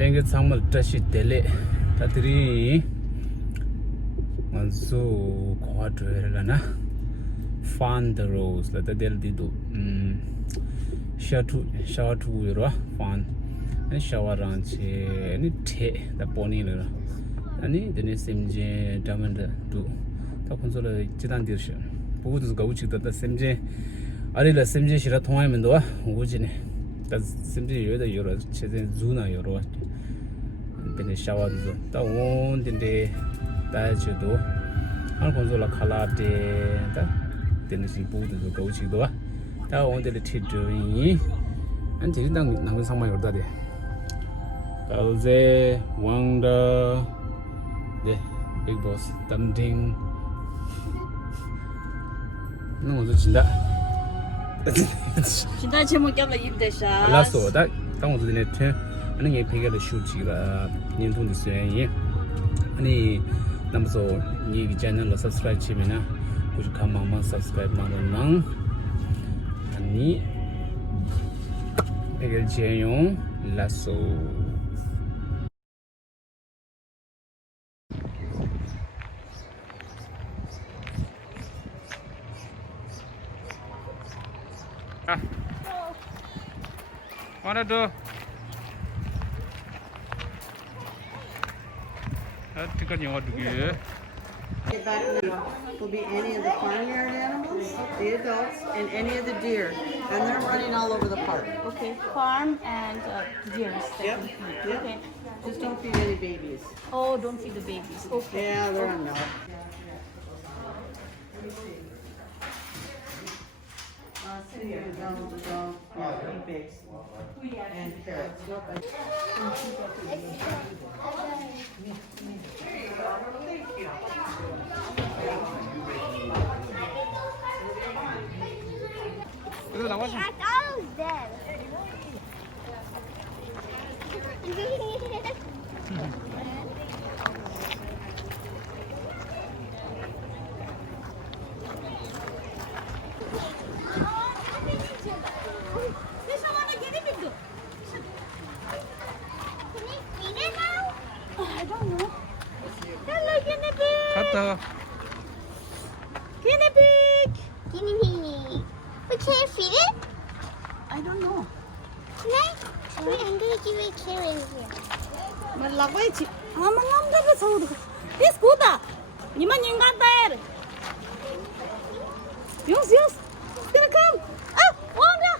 Language samal tashi tele tatri manzo quadrilla na fan the rose la del dido shatu yoro fan and shower ranch ni te the pony la ani the simje diamond do ta konsola jidan dirshi bugu ga uchi da simje ari la simje shira 통하면 도 우지네 다 심지 요다 요러 체제 주나 요러 근데 샤워도 다 온데 다지도 한 건설라 칼라데 다 데니시 부도 고치도 다 온데 티드이 안 지린당 나무 상마 요다데 달제 왕더 네 빅보스 담딩 너무 진다 진짜 제목 껴가 입대샤. 알았어. 당我这天 아니 이 배가 슈지가 년통의 수행이 아니 남서 이 채널을 subscribe 치면은 혹시 감망만 subscribe 만은 아니 배가 제용 라소 Mana tu? Tiket yang ada juga. Will be any of the farmyard animals, the adults, and any of the deer, and they're running all over the park. Okay, farm and deer. Yep. Okay. Just don't feed any babies. Oh, don't feed the babies. Okay. Yeah, they're on milk. And carrots. Itu nama sih? I don't know. Hello, guinea pig. Kata. Guinea pig. Guinea pig. We can't feed it? I don't know. Can I? Wait, I'm gonna give it a carrot here. Malagay. Manam dapat saud. This kuda. Niman yung ganda Yes. It's gonna come. Ah, Wanda.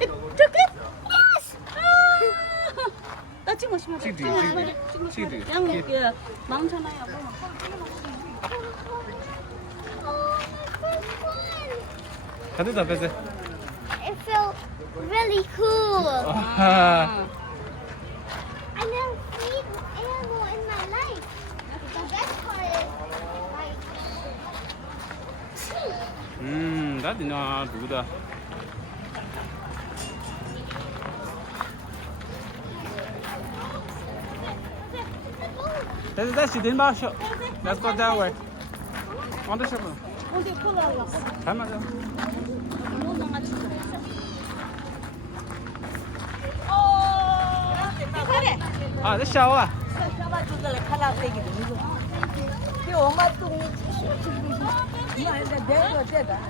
It took it. Yes. 나 찍어 싶어. 찍지. 그냥 이렇게 망잖아요. Kata tak pesa? It felt really cool. Ah. I never seen an animal in my life. The best part is like Tadi nak duda. That's it. Let's go that way. On the shop. 어디 콜라라. 잘 맞아. 너무 망가졌어. 그래. 아, 내 샤워. 잡아주길래 칼라떼기도 이거. 그 엄마 똥이 이거 내가 되다.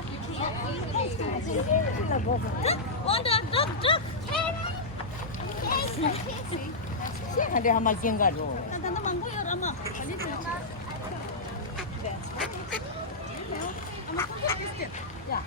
근데 한마 쟁가로. 나 망고요, 엄마. 야.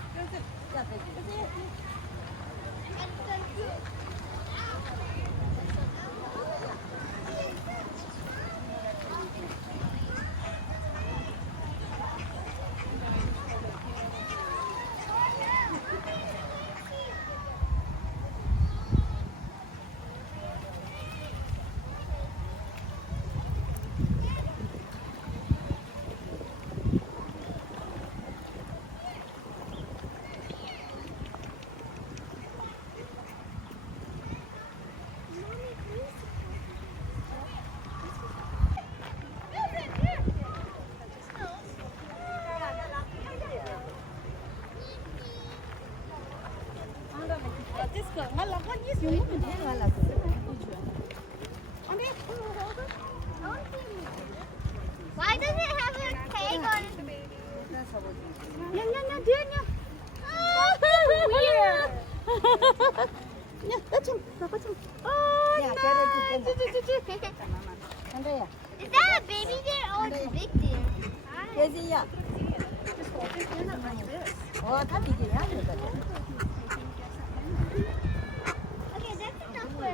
Why does it have a tag on it? Weird. Is that a baby deer or it's a big deer? Okay, that's enough for us.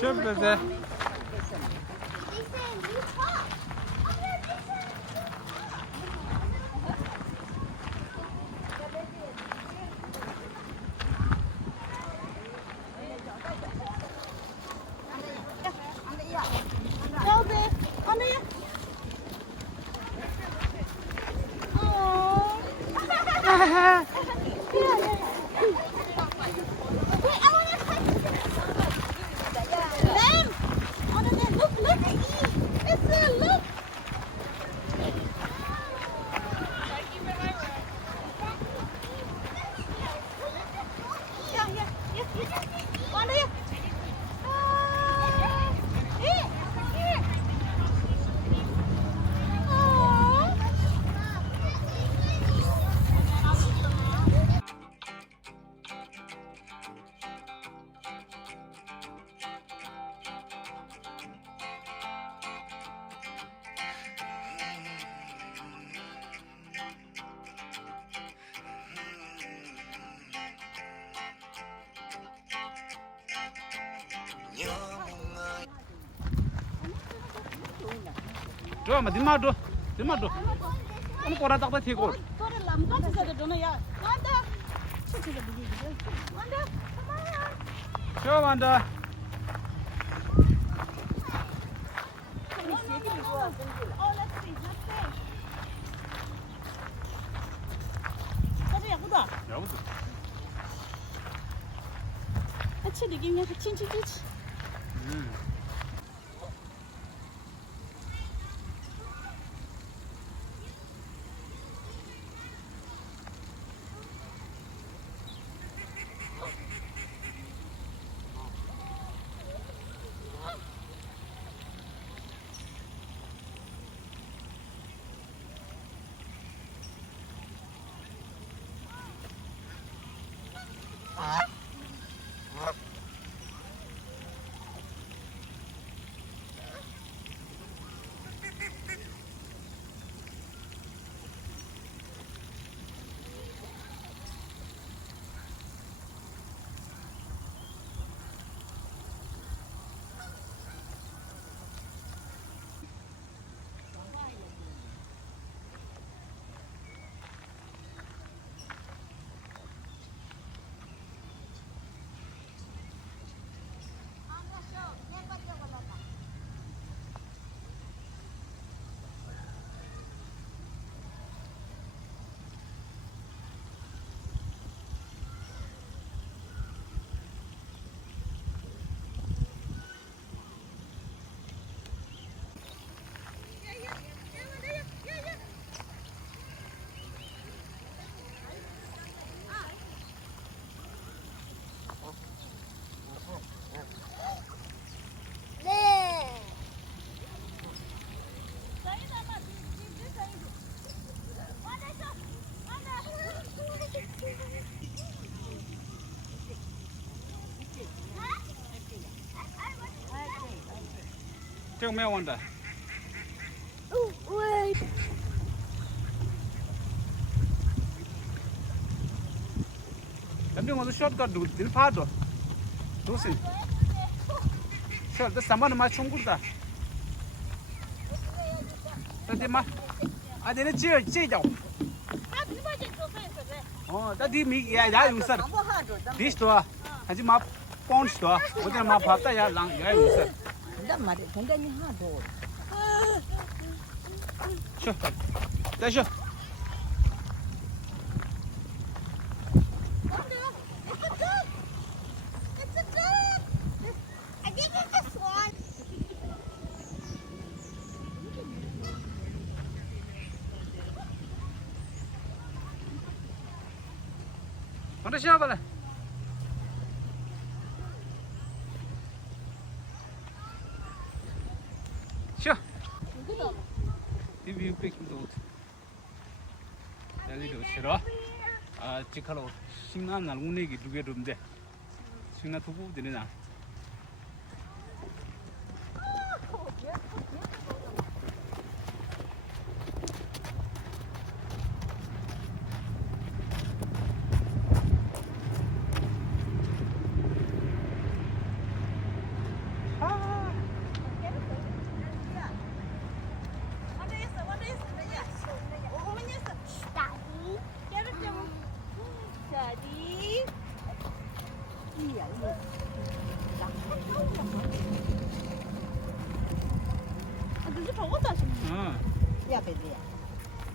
Sure, baby. They say you talk. Draw, ma dimma do. Ano pora takta thiko. Show Wanda. Take me Wanda. Oh, wait. Làm gì mà tôi short card đủ đến phá rồi. Đúng không? Short, cái saman mà chung cũng ta. Tao đi mà. À, đây là chơi đâu. Tao đi mi ya dùng sẵn. Dish đó. Hãy mà pound đó. Ôi mà phát ta ya lang ya dùng sẵn. 쉬어 빨리. 자 쉬어. It's a duck. I think it's a swan. 왕자 쉬어 빨리. 쉬어. 비비 뺏김도 못. 달리도 싫어. 아 지카로 신난 날 운행이 두개 좀돼. 신나 두고 되나? Daddy. Daddy. Iya, iya. 아저씨 저것도 하시네. 어. Yeah, baby.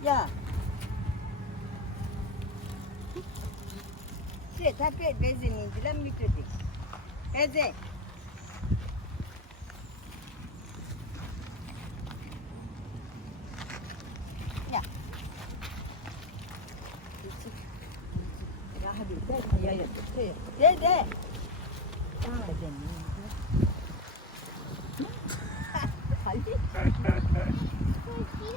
Yeah. Shit, I paid Bezin. Let me do this. Eze. Yeah. Yeah, have you said? Yeah, yeah. There, there.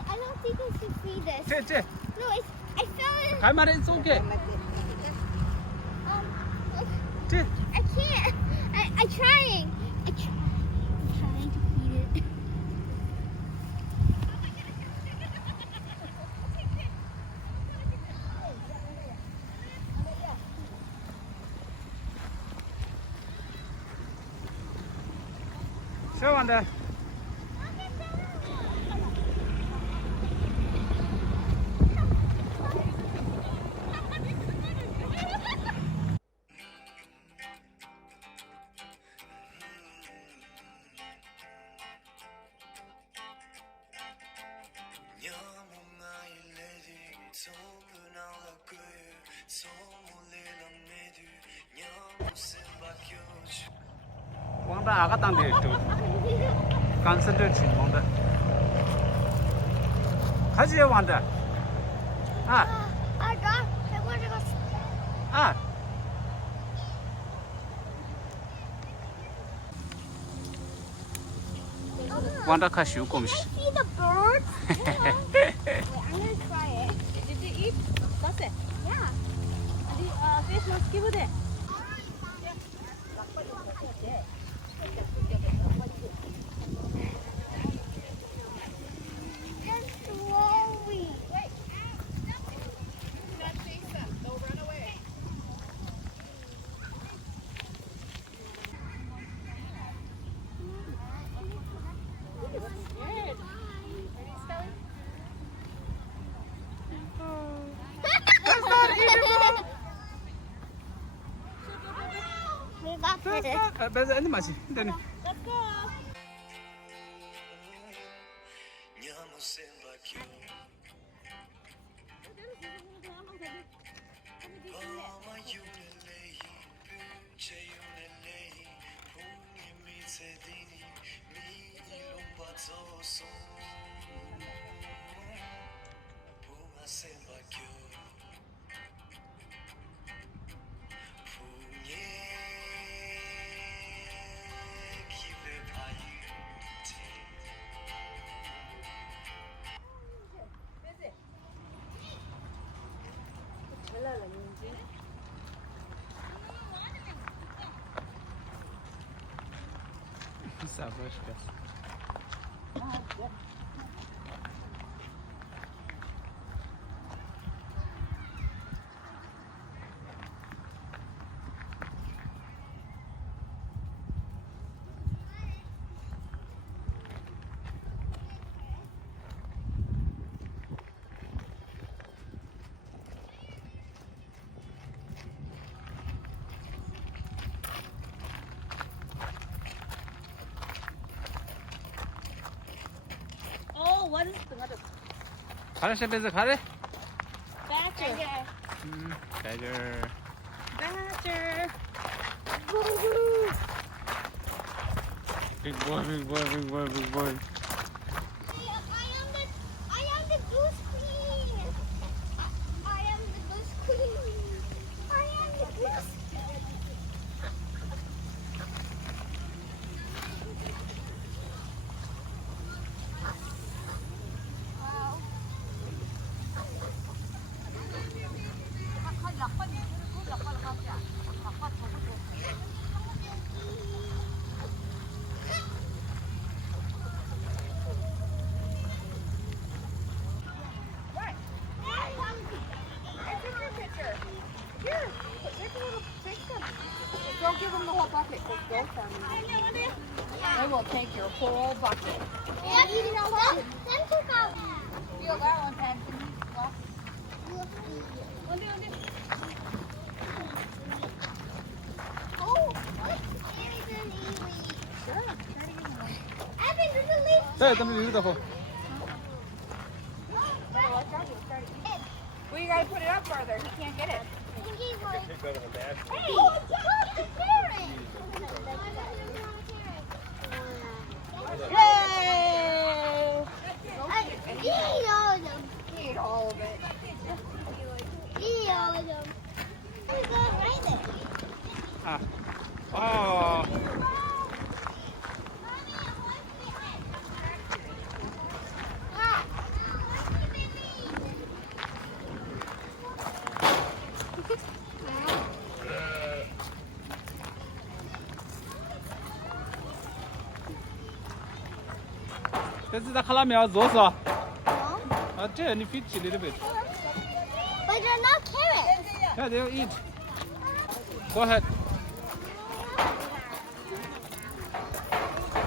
I don't think I should feed this. 쟤. No, I fell in. 갈말에 it's okay. 쟤. I can't. I'm trying. I'm trying to feed it. 쉬어 왕자. 왕자 아가 땅데 또 concentrate 왕자. 가지 왕자. 아. I got. I want to go. 아. 왕자 카시우 꼼시. See the birds? Yeah. Wait, I'm gonna try it. Did you eat? That's it. Yeah. Face mask give it. Just slowly. We got this. 배자 애들 맛이. 근데 Let's go. 싸버시다. 원 등어도 가래 셰베스 가래. badger. Badger. Badger. Big boy, big boy, big boy, big boy. I am the goose queen. I am the goose queen. I am the goose. Don't give them the whole bucket. Just go for me. They will take your whole bucket. Yeah, you know what? Then took out. Feel that one, Ted. Oh, what's Evan eating? Sure. Evan, there's a leaf. 자, 잠깐 여기다 봐. Well, you gotta put it up further. He can't get it. Hey, look, the carrot. Yay! Eat all of them. Eat all of it. Eat all of them. There's one right there. 아. 아.这是在看哪苗做是吧？ No, 啊，这你 feed a little bit. but they're not carrots. Yeah, they'll eat. Go ahead.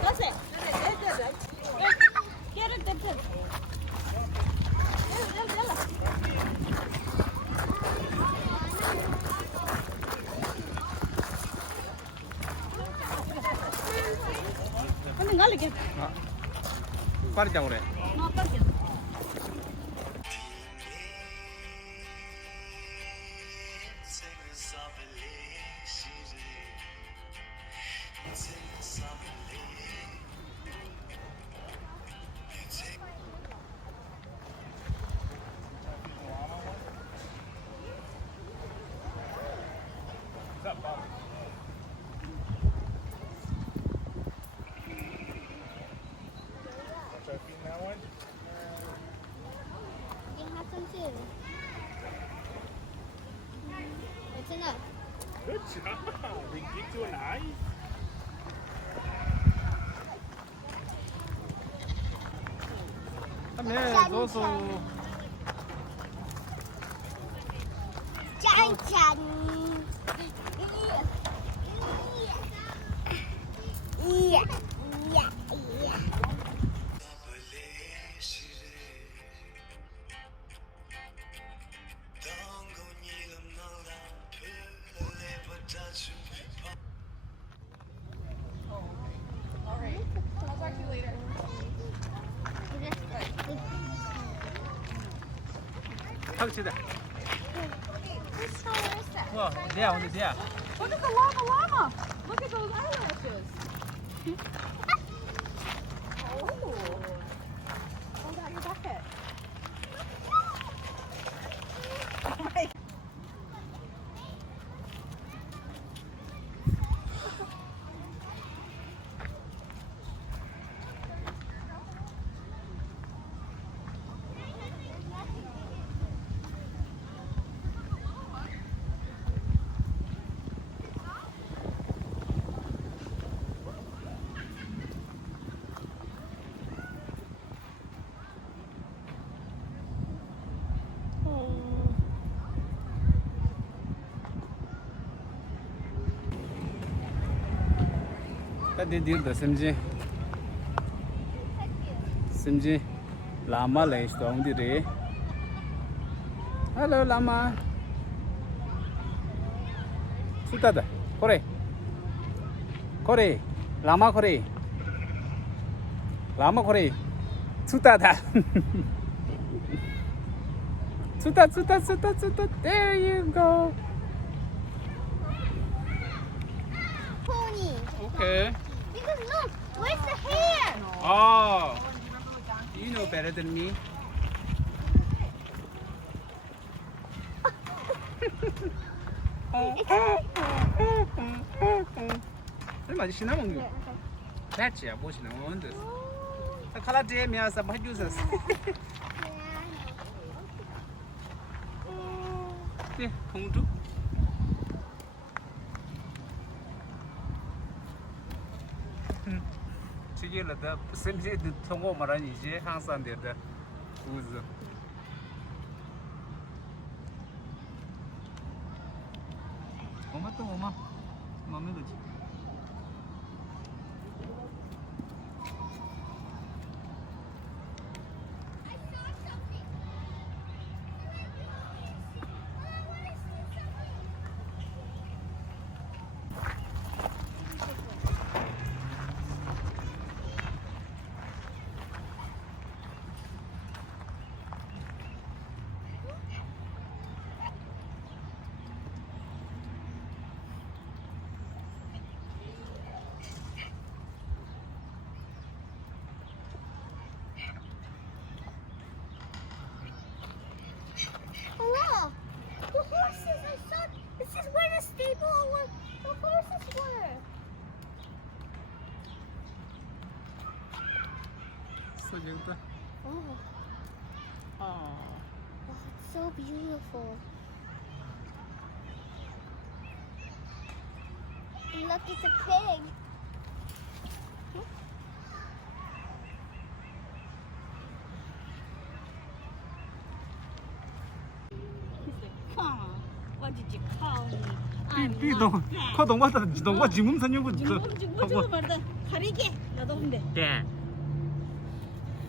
That's it. Get it, get it. 근데 갈게. 빨리 잡으래. 너 갈게. You have some too. What's enough? Good job. We get to an eye. 네, 소소. 짠짠. 이야, 이야, 이야. I'll talk to you later. 탁치다. Whose color is that? 와, 내야 오늘 내야. Look at the llama. Look at those eyelashes. Oh. Hold out your bucket. Oh my. Tadi dia dah semji lama lah istong diri. Hello lama. Sudah dah. Kore. Lama kore. Tsutata. Tsuta. There you go. Pony. Okay. Because look, where's the hair? Oh, you know better than me. 얼마 지나 먹는 거? 맞지? 뭐 지나 먹는데? 칼라제 미아사 뭐 해주셨어? 네, 공주. 지게라다 샘세 통고 말하니 이제 항상 되다. 우즈. 엄마 또 엄마. 맘에 들지. Hello. The horses. I saw. This is where the stable were. The horses were. 소중다. Oh, 아. it's so beautiful. And look, it's a pig. What did you call me? 比动，靠动我的动我지금 선녀고 지금 말다 가리게 나도 근데. 예.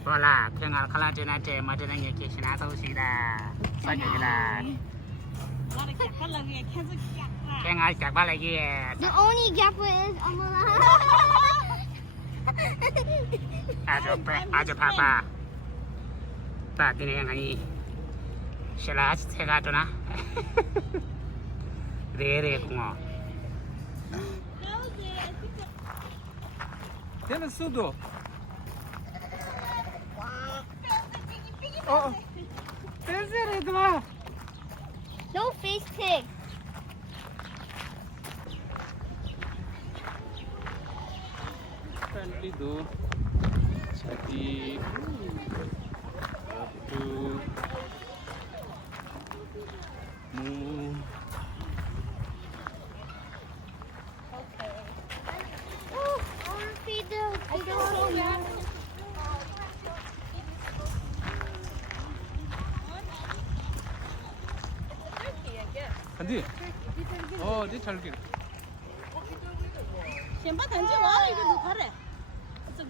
voilà, 생활 칼라제나 제 마드는 게 계시나 소시다. 사주기다. 나를 깎으려고 계속 깎아. 생활 짝발라기. The only gap is 아주 바빠. 바디네 아니. 실라 새가 도나. 레레 공어. 되는 수도. 펜스레드마. No face pig. 펜리도 자기 두 무. Oh, I want to feed the pig. 안디. 네 잘게. 先把蛋鸡挖了一个就快点。这个。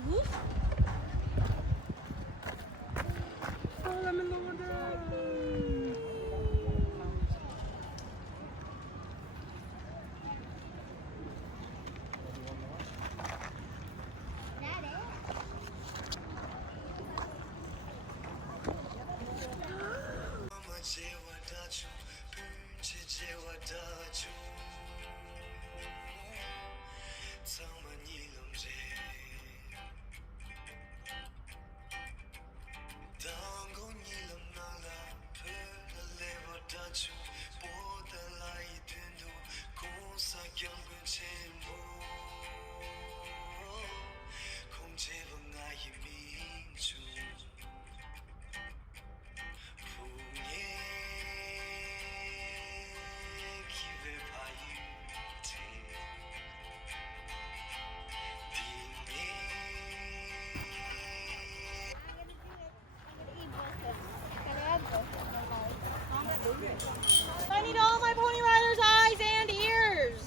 I need all my pony riders' eyes and ears.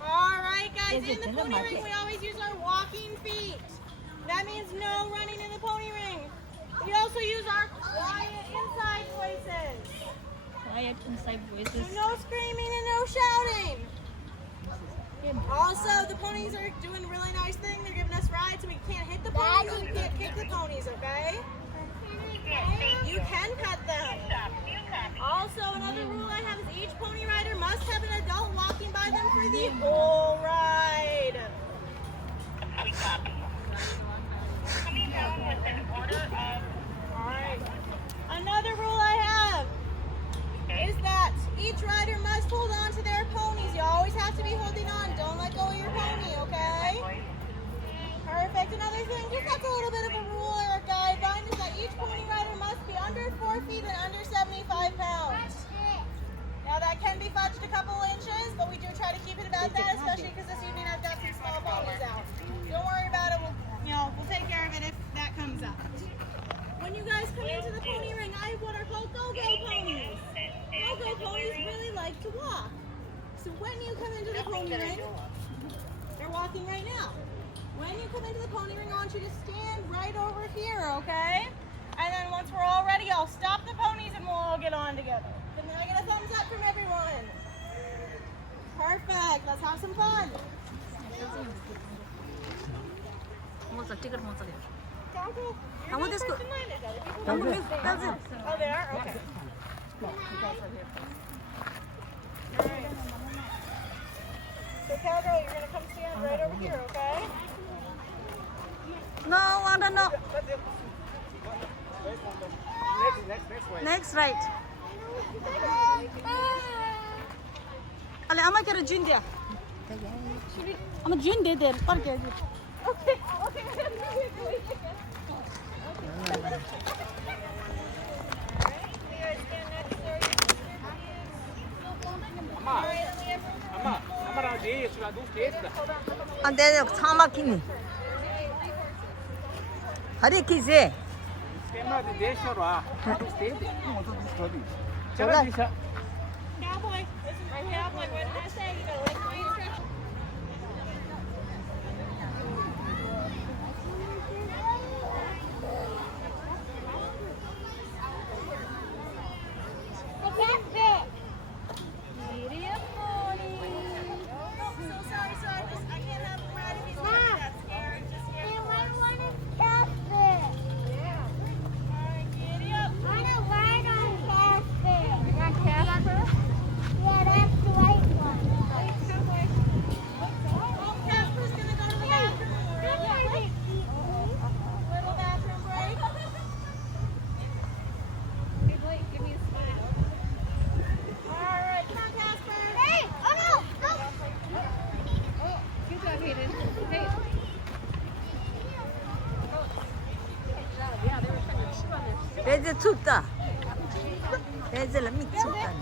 All right, guys, in the pony ring, we always use our walking feet. That means no running in the pony ring. We also use our quiet inside voices. Quiet inside So voices. no screaming and no shouting. Also, the ponies are doing a really nice thing. They're giving us rides, so we can't hit the ponies and we can't kick the ponies, okay? then pet them. Also, another rule I have is each pony rider must have an adult walking by them for the whole ride. Alright. Another rule I have is that each rider must hold on to their ponies. You always have to be holding on. Don't let go of your pony, okay? Perfect. Another thing, just that's a little bit of a rule or a guideline, is that each pony rider must be under 4 feet and under 75 pounds. Now that can be fudged a couple inches, but we do try to keep it about that, especially because this evening I've got some small ponies out. Don't worry about it. We'll take care of it if that comes up. When you guys come into the pony ring, I have what are called go-go ponies. Go-go ponies really like to walk. So when you come into the pony ring, they're walking right now. When you come into the pony ring, I want you to stand right over here, okay? And then once we're all ready, I'll stop the ponies and we'll all get on together. Can I get a thumbs up from everyone? Perfect. Let's have some fun. I want this. Oh, they are? Okay. Alright. So, cowgirl, you're going to come stand right over here, okay? No, I don't know. Next, right. Ale ama kere jün diye. Ama jün de der. Par ke. Okay. Amara, deixa, lá do texto. Ande 차 막히니. 허리 키지. Esquema de deixa lá. Do texto, não tô discutindo. Chega deixa. Cowboy. This is my cowboy. What did I say? You gotta like my instructions. 배제 춥다. 배제를 미쳤다.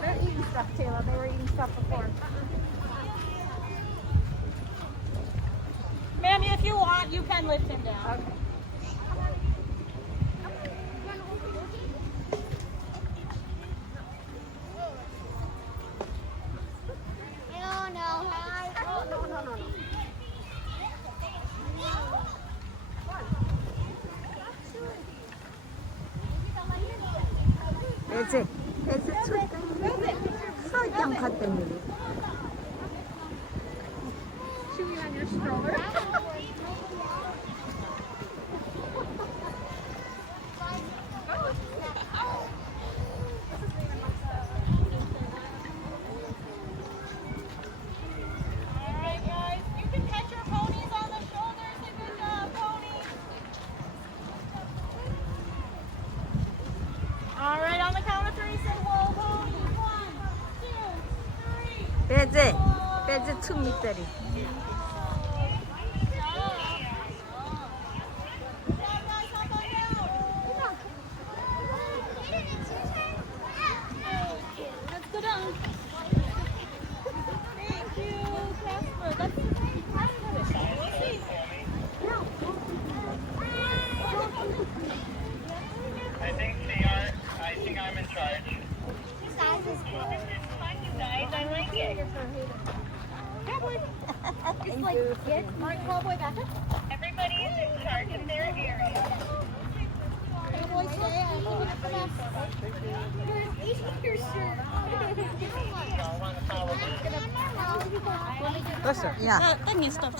They're eating stuff, Taylor. They were eating stuff before. Ma'am, if you want, you can lift him down. Okay. 배제 춥다. 서장 갔더니. Chewing on your stroller. Alright, guys. You can catch your ponies on the shoulders. Good job, ponies. Alright, on the count of 3, say whoa, ponies. 1, 2, 3. 배제 춥니다리. I think I'm in charge. This size is cool. I like it. Cowboy. It's like, get my cowboy back up. Everybody is in charge of their area. Cowboy, stay. I'm looking at the map. You're your shirt. 됐어. 야, Then you stop.